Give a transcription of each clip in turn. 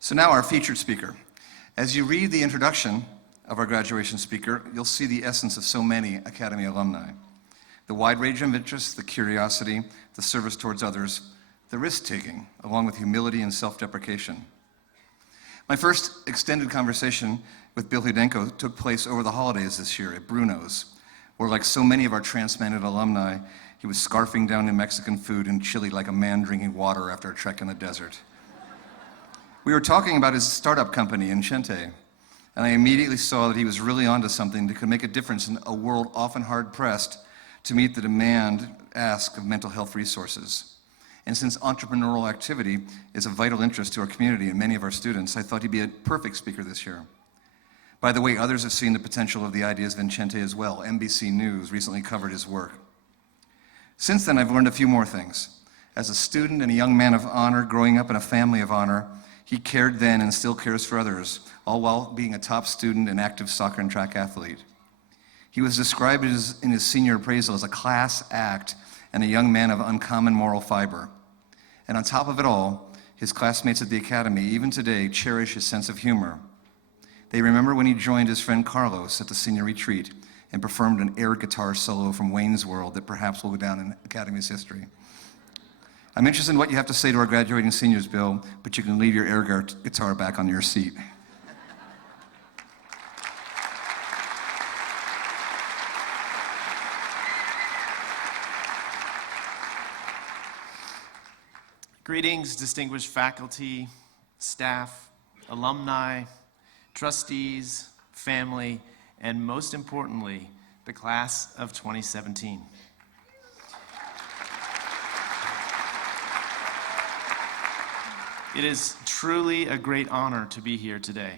So now our featured speaker. As you read the introduction of our graduation speaker, you'll see the essence of so many Academy alumni. The wide range of interests, the curiosity, the service towards others, the risk-taking, along with humility and self-deprecation. My first extended conversation with Bill Hudenko took place over the holidays this year at Bruno's, where, like so many of our transplanted alumni, he was scarfing down New Mexican food and chili like a man drinking water after a trek in the desert. We were talking about his startup company, Enchente, and I immediately saw that he was really onto something that could make a difference in a world often hard-pressed to meet the demand ask of mental health resources. And since entrepreneurial activity is a vital interest to our community and many of our students, I thought he'd be a perfect speaker this year. By the way, others have seen the potential of the ideas of Enchente as well. NBC News recently covered his work. Since then, I've learned a few more things. As a student and a young man of honor growing up in a family of honor, he cared then and still cares for others, all while being a top student and active soccer and track athlete. He was described in his senior appraisal as a class act and a young man of uncommon moral fiber. And on top of it all, his classmates at the Academy, even today, cherish his sense of humor. They remember when he joined his friend Carlos at the senior retreat and performed an air guitar solo from Wayne's World that perhaps will go down in Academy's history. I'm interested in what you have to say to our graduating seniors, Bill, but you can leave your air guitar back on your seat. Greetings, distinguished faculty, staff, alumni, trustees, family, and most importantly, the class of 2017. It is truly a great honor to be here today.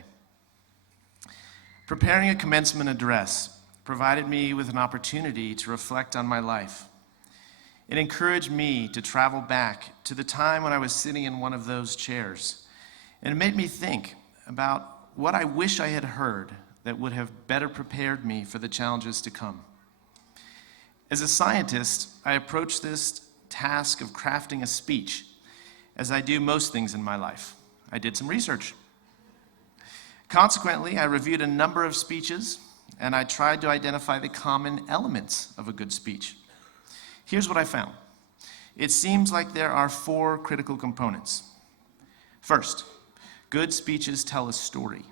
Preparing a commencement address provided me with an opportunity to reflect on my life. It encouraged me to travel back to the time when I was sitting in one of those chairs, and it made me think about what I wish I had heard that would have better prepared me for the challenges to come. As a scientist, I approached this task of crafting a speech as I do most things in my life. I did some research. Consequently, I reviewed a number of speeches, and I tried to identify the common elements of a good speech. Here's what I found. It seems like there are 4 critical components. First, good speeches tell a story.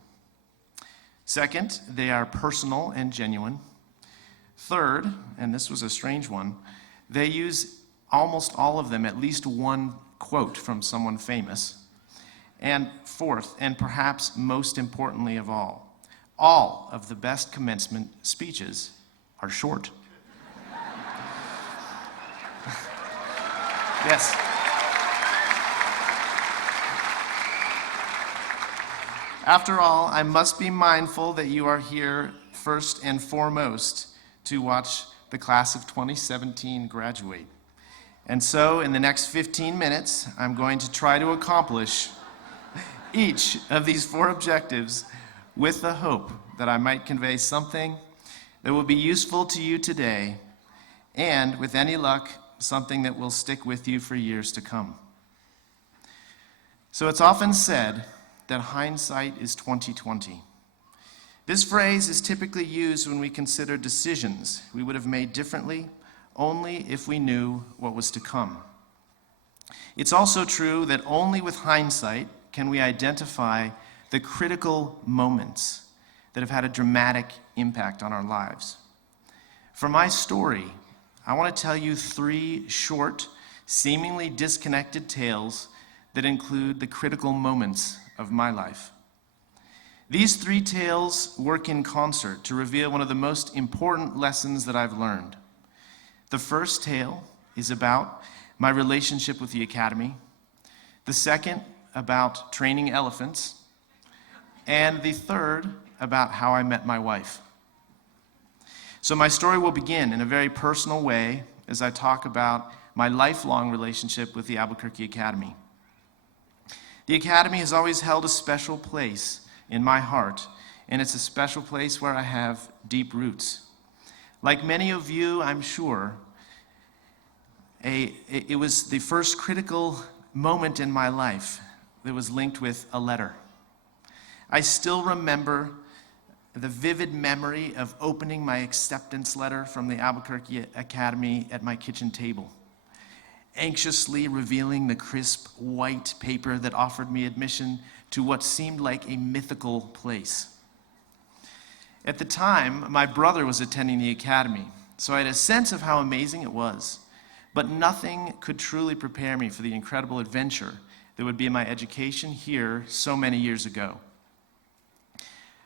Second, they are personal and genuine. Third, and this was a strange one, they use almost all of them at least one quote from someone famous. And fourth, and perhaps most importantly of all of the best commencement speeches are short. Yes. After all, I must be mindful that you are here first and foremost to watch the class of 2017 graduate. And so, in the next 15 minutes, I'm going to try to accomplish each of these 4 objectives with the hope that I might convey something that will be useful to you today, and, with any luck, something that will stick with you for years to come. So it's often said that hindsight is 20/20. This phrase is typically used when we consider decisions we would have made differently only if we knew what was to come. It's also true that only with hindsight can we identify the critical moments that have had a dramatic impact on our lives. For my story, I want to tell you 3 short, seemingly disconnected tales that include the critical moments of my life. These 3 tales work in concert to reveal one of the most important lessons that I've learned. The first tale is about my relationship with the Academy, the second about training elephants, and the third about how I met my wife. So my story will begin in a very personal way as I talk about my lifelong relationship with the Albuquerque Academy. The Academy has always held a special place in my heart, and it's a special place where I have deep roots. Like many of you, I'm sure, it was the first critical moment in my life that was linked with a letter. I still remember the vivid memory of opening my acceptance letter from the Albuquerque Academy at my kitchen table, anxiously revealing the crisp white paper that offered me admission to what seemed like a mythical place. At the time, my brother was attending the academy, so I had a sense of how amazing it was, but nothing could truly prepare me for the incredible adventure that would be my education here so many years ago.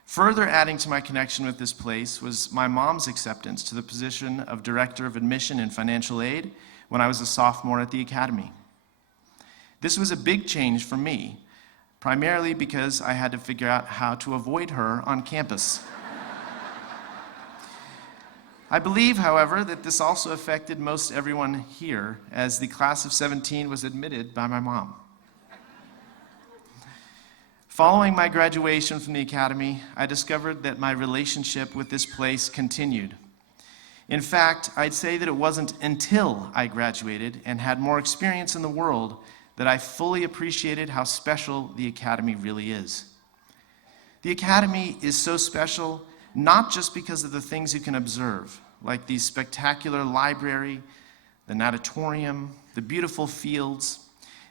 Further adding to my connection with this place was my mom's acceptance to the position of Director of Admission and Financial Aid when I was a sophomore at the academy. This was a big change for me, primarily because I had to figure out how to avoid her on campus. I believe, however, that this also affected most everyone here, as the class of 17 was admitted by my mom. Following my graduation from the academy, I discovered that my relationship with this place continued. In fact, I'd say that it wasn't until I graduated and had more experience in the world that I fully appreciated how special the academy really is. The academy is so special not just because of the things you can observe, like the spectacular library, the natatorium, the beautiful fields.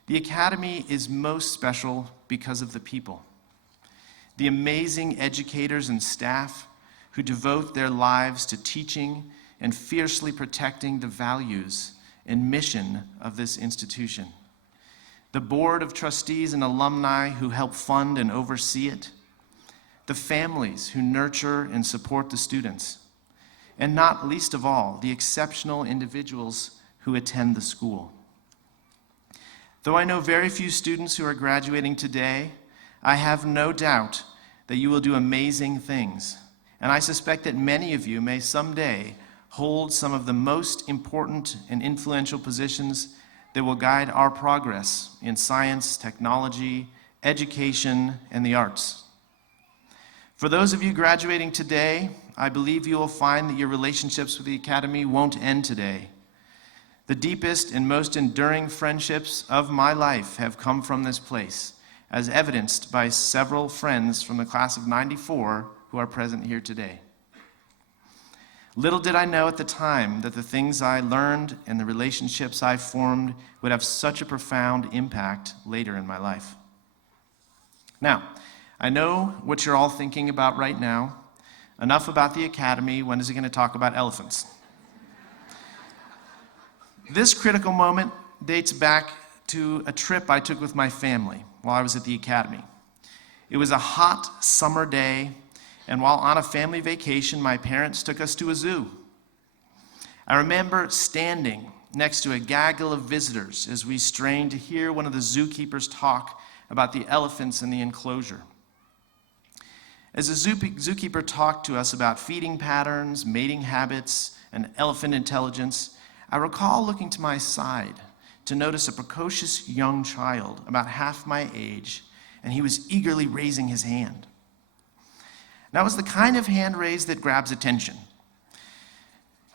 The academy is most special because of the people. The amazing educators and staff who devote their lives to teaching and fiercely protecting the values and mission of this institution. The board of trustees and alumni who help fund and oversee it. The families who nurture and support the students. And not least of all, the exceptional individuals who attend the school. Though I know very few students who are graduating today, I have no doubt that you will do amazing things. And I suspect that many of you may someday hold some of the most important and influential positions that will guide our progress in science, technology, education, and the arts. For those of you graduating today, I believe you will find that your relationships with the Academy won't end today. The deepest and most enduring friendships of my life have come from this place, as evidenced by several friends from the class of '94 who are present here today. Little did I know at the time that the things I learned and the relationships I formed would have such a profound impact later in my life. Now, I know what you're all thinking about right now. Enough about the Academy. When is he going to talk about elephants? This critical moment dates back to a trip I took with my family while I was at the Academy. It was a hot summer day, and while on a family vacation, my parents took us to a zoo. I remember standing next to a gaggle of visitors as we strained to hear one of the zookeepers talk about the elephants in the enclosure. As the zookeeper talked to us about feeding patterns, mating habits, and elephant intelligence, I recall looking to my side to notice a precocious young child about half my age, and he was eagerly raising his hand. That was the kind of hand raise that grabs attention.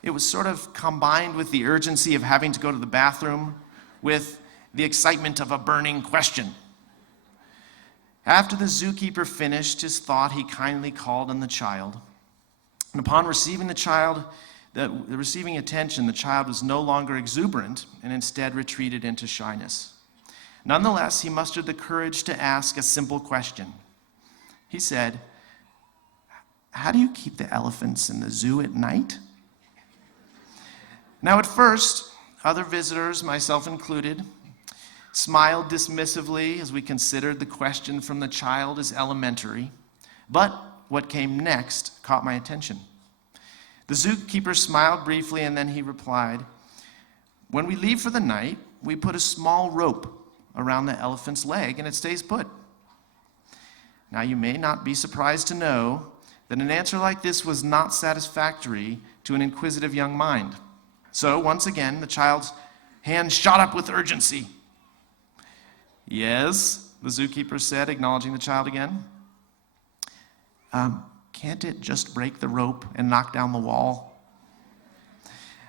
It was sort of combined with the urgency of having to go to the bathroom with the excitement of a burning question. After the zookeeper finished his thought, he kindly called on the child. And upon receiving receiving attention, the child was no longer exuberant and instead retreated into shyness. Nonetheless, he mustered the courage to ask a simple question. He said, "How do you keep the elephants in the zoo at night?" Now, at first, other visitors, myself included, smiled dismissively as we considered the question from the child as elementary, but what came next caught my attention. The zookeeper smiled briefly, and then he replied, "When we leave for the night, we put a small rope around the elephant's leg and it stays put." Now, you may not be surprised to know that an answer like this was not satisfactory to an inquisitive young mind. So, once again, the child's hand shot up with urgency. "Yes," the zookeeper said, acknowledging the child again. Can't it just break the rope and knock down the wall?"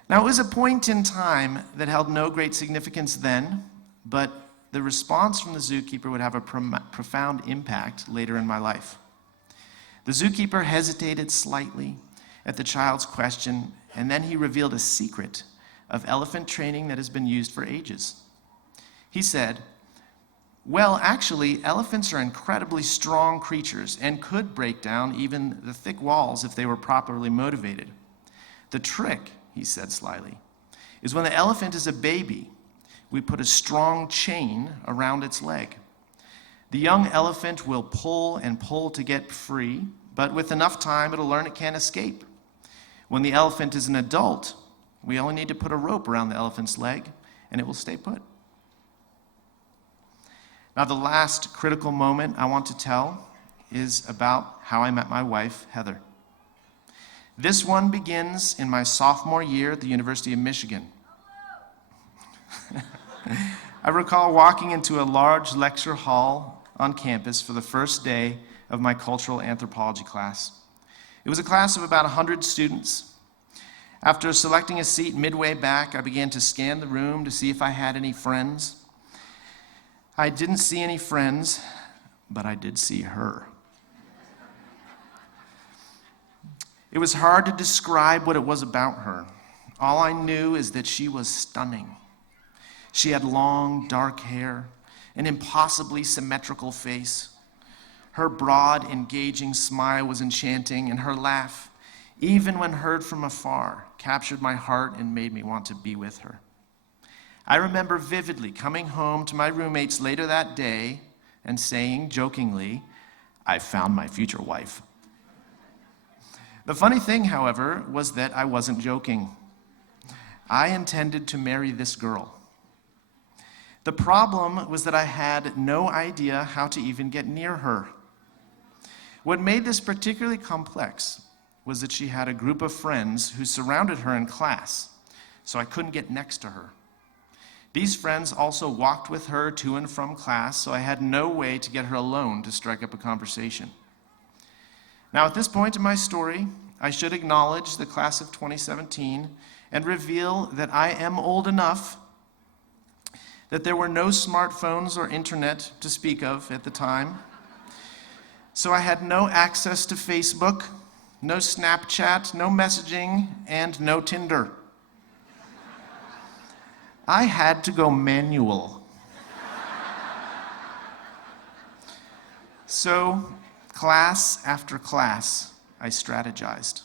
Now, it was a point in time that held no great significance then, but the response from the zookeeper would have a profound impact later in my life. The zookeeper hesitated slightly at the child's question, and then he revealed a secret of elephant training that has been used for ages. He said, "Well, actually, elephants are incredibly strong creatures and could break down even the thick walls if they were properly motivated. The trick," he said slyly, "is when the elephant is a baby, we put a strong chain around its leg. The young elephant will pull and pull to get free, but with enough time, it'll learn it can't escape. When the elephant is an adult, we only need to put a rope around the elephant's leg, and it will stay put." Now, the last critical moment I want to tell is about how I met my wife, Heather. This one begins in my sophomore year at the University of Michigan. I recall walking into a large lecture hall on campus for the first day of my cultural anthropology class. It was a class of about 100 students. After selecting a seat midway back, I began to scan the room to see if I had any friends. I didn't see any friends, but I did see her. It was hard to describe what it was about her. All I knew is that she was stunning. She had long, dark hair, an impossibly symmetrical face. Her broad, engaging smile was enchanting, and her laugh, even when heard from afar, captured my heart and made me want to be with her. I remember vividly coming home to my roommates later that day and saying jokingly, "I found my future wife." The funny thing, however, was that I wasn't joking. I intended to marry this girl. The problem was that I had no idea how to even get near her. What made this particularly complex was that she had a group of friends who surrounded her in class, so I couldn't get next to her. These friends also walked with her to and from class, so I had no way to get her alone to strike up a conversation. Now, at this point in my story, I should acknowledge the class of 2017 and reveal that I am old enough that there were no smartphones or internet to speak of at the time. So I had no access to Facebook, no Snapchat, no messaging, and no Tinder. I had to go manual. So, class after class, I strategized.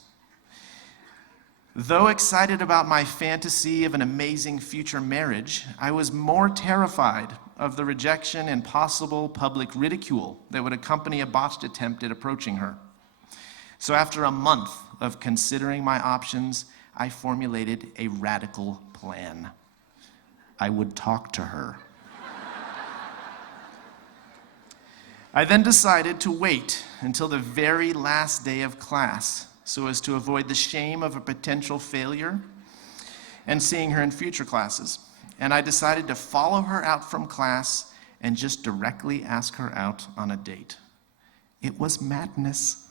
Though excited about my fantasy of an amazing future marriage, I was more terrified of the rejection and possible public ridicule that would accompany a botched attempt at approaching her. So after a month of considering my options, I formulated a radical plan. I would talk to her. I then decided to wait until the very last day of class so as to avoid the shame of a potential failure and seeing her in future classes. And I decided to follow her out from class and just directly ask her out on a date. It was madness.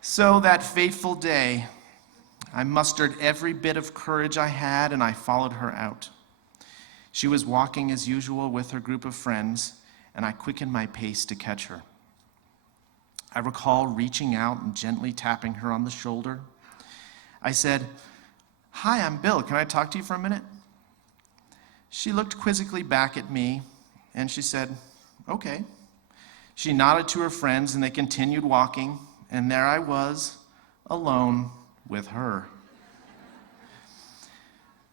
So that fateful day, I mustered every bit of courage I had and I followed her out. She was walking as usual with her group of friends, and I quickened my pace to catch her. I recall reaching out and gently tapping her on the shoulder. I said, "Hi, I'm Bill. Can I talk to you for a minute?" She looked quizzically back at me, and she said, "Okay." She nodded to her friends, and they continued walking, and there I was, alone with her.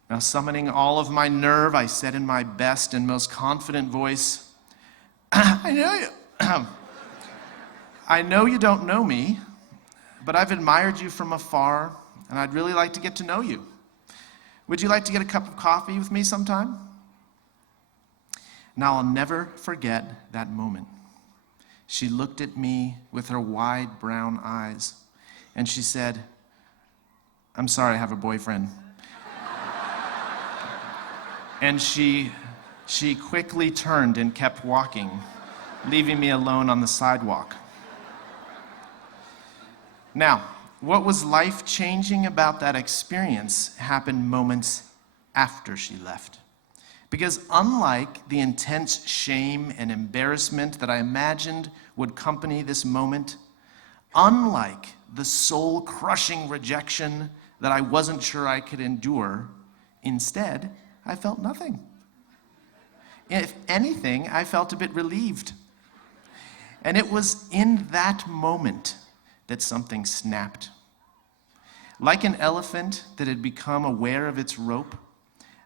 Now, summoning all of my nerve, I said in my best and most confident voice, I know you don't know me, but I've admired you from afar, and I'd really like to get to know you. Would you like to get a cup of coffee with me sometime?" Now, I'll never forget that moment. She looked at me with her wide brown eyes, and she said, "I'm sorry, I have a boyfriend." And she quickly turned and kept walking, leaving me alone on the sidewalk. Now, what was life-changing about that experience happened moments after she left. Because unlike the intense shame and embarrassment that I imagined would accompany this moment, unlike the soul-crushing rejection that I wasn't sure I could endure, instead, I felt nothing. If anything, I felt a bit relieved. And it was in that moment that something snapped. Like an elephant that had become aware of its rope,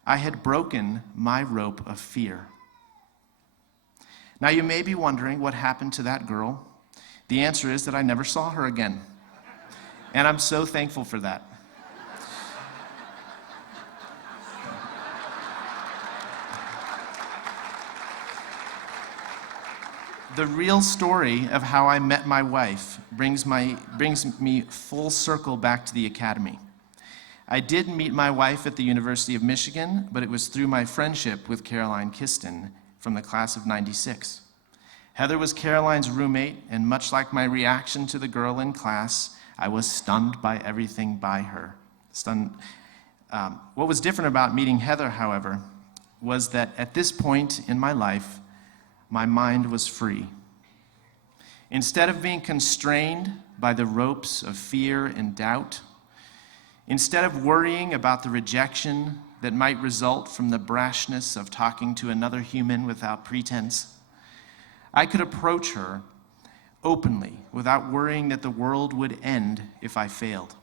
I had broken my rope of fear. Now you may be wondering what happened to that girl. The answer is that I never saw her again. And I'm so thankful for that. The real story of how I met my wife brings me full circle back to the academy. I did meet my wife at the University of Michigan, but it was through my friendship with Caroline Kiston from the class of '96. Heather was Caroline's roommate, and much like my reaction to the girl in class, I was stunned by everything by her. What was different about meeting Heather, however, was that at this point in my life, my mind was free. Instead of being constrained by the ropes of fear and doubt, instead of worrying about the rejection that might result from the brashness of talking to another human without pretense, I could approach her openly without worrying that the world would end if I failed.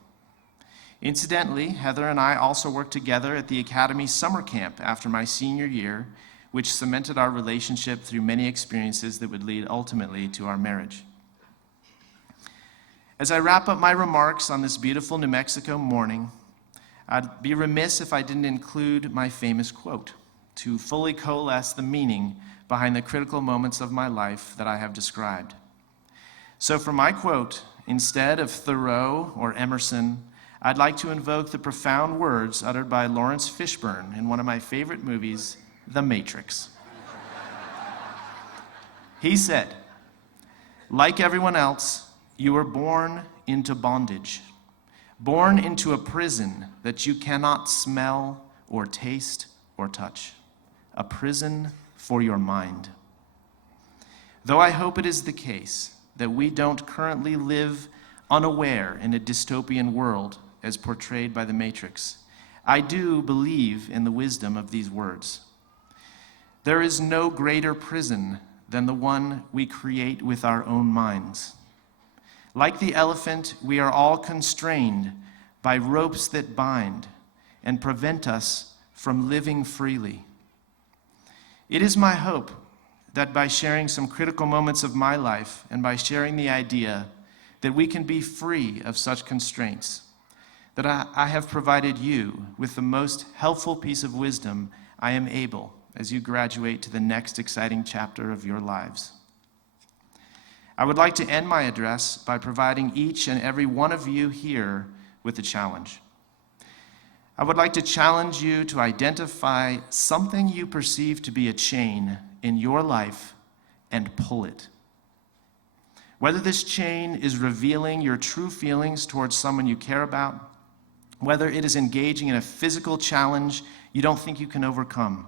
Incidentally, Heather and I also worked together at the Academy summer camp after my senior year, which cemented our relationship through many experiences that would lead ultimately to our marriage. As I wrap up my remarks on this beautiful New Mexico morning, I'd be remiss if I didn't include my famous quote to fully coalesce the meaning behind the critical moments of my life that I have described. So for my quote, instead of Thoreau or Emerson, I'd like to invoke the profound words uttered by Lawrence Fishburne in one of my favorite movies, The Matrix. He said, "Like everyone else, you were born into bondage, born into a prison that you cannot smell or taste or touch, a prison for your mind. Though I hope it is the case that we don't currently live unaware in a dystopian world as portrayed by The Matrix, I do believe in the wisdom of these words. There is no greater prison than the one we create with our own minds. Like the elephant, we are all constrained by ropes that bind and prevent us from living freely. It is my hope that by sharing some critical moments of my life and by sharing the idea that we can be free of such constraints, that I have provided you with the most helpful piece of wisdom I am able as you graduate to the next exciting chapter of your lives. I would like to end my address by providing each and every one of you here with a challenge. I would like to challenge you to identify something you perceive to be a chain in your life and pull it. Whether this chain is revealing your true feelings towards someone you care about, whether it is engaging in a physical challenge you don't think you can overcome,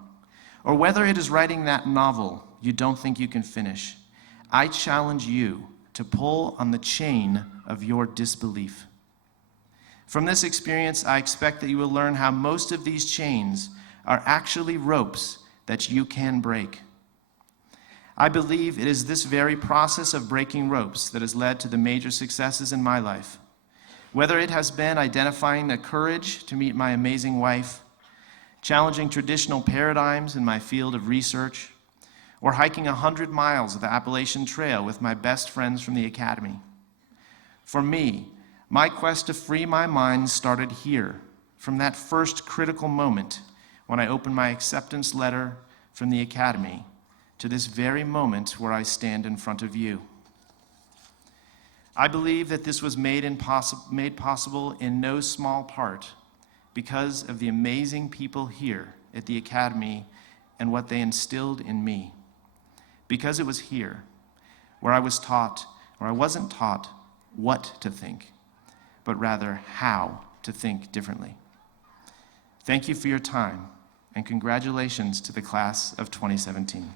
or whether it is writing that novel you don't think you can finish, I challenge you to pull on the chain of your disbelief. From this experience, I expect that you will learn how most of these chains are actually ropes that you can break. I believe it is this very process of breaking ropes that has led to the major successes in my life. Whether it has been identifying the courage to meet my amazing wife, challenging traditional paradigms in my field of research, or hiking 100 miles of the Appalachian Trail with my best friends from the Academy. For me, my quest to free my mind started here, from that first critical moment when I opened my acceptance letter from the Academy to this very moment where I stand in front of you. I believe that this was made possible in no small part because of the amazing people here at the Academy and what they instilled in me. Because it was here where I wasn't taught what to think, but rather how to think differently. Thank you for your time, and congratulations to the class of 2017.